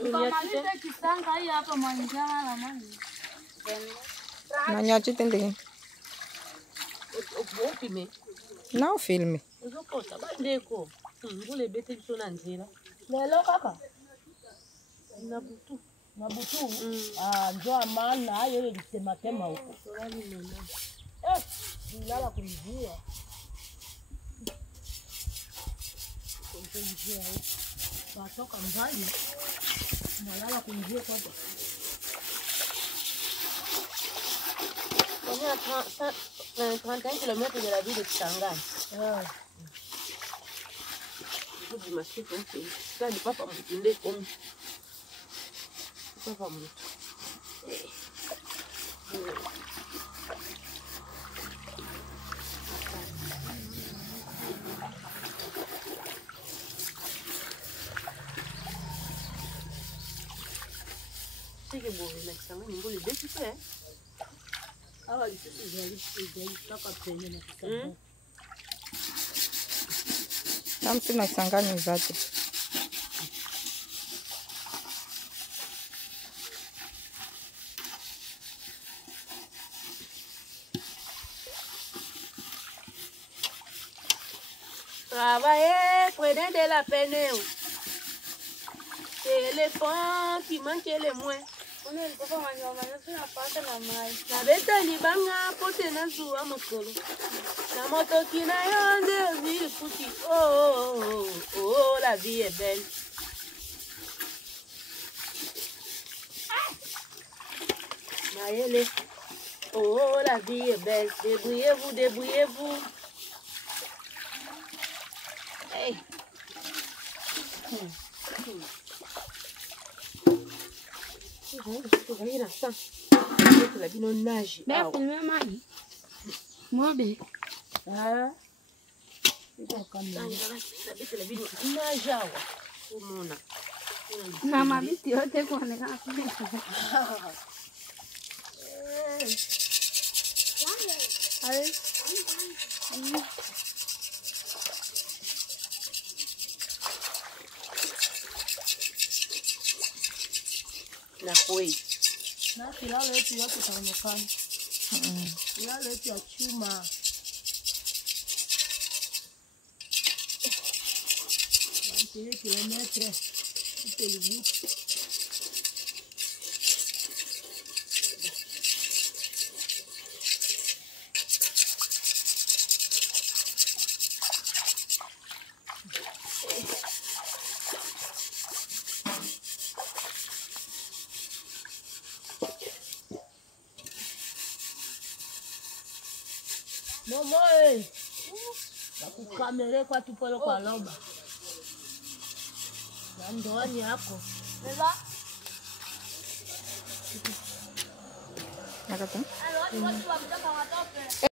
Ukamaliza kisanga hii hapa mwanjana la mani. Nanyachi tende. Filme. Não filme. Uzokota bandeko. Ngule bete bisona nzira. Lelo kaka. Nabutu. Mabutu. Ndio maana hayo ilisema tema huko. Nilala kunijia. Kunijia huko. Batoka mbali. Nalala kunijia kwanza. On est à 31 km de la ville de Kisangani. Je me suis fait ça n'est pas comme papa mon. C'est que bon, mais ça me ngole beti fait. Hawa toka penye na kisanga. Namsi na Kisangani zake. Travaillez, prenez de la peine. C'est l'éléphant qui manque le moins. On est papa manyoma na pata na mai. Na beta libanga pote na zuwa mokolo. Na motoki na yo nde ozili futi. Oh, la vie est belle. Maëlle. Oh, la vie est belle. Débrouillez-vous, débrouillez-vous. Hey. Regarde là ça. La bino nage. Mais filmer mai. Moi be. Ah. La bino nage awa. Umona. Na mabiti yote kuonekana. Allez. Na koi. Na kilalo yetu yote itaonekana. Kilalo yetu ya chuma. Ndio kilometre. Ito Momo nakukamere kwa tupolo kwa loba. Na ndoani yako. Beba. Nakata. Alo, watu wa mtaka watoke.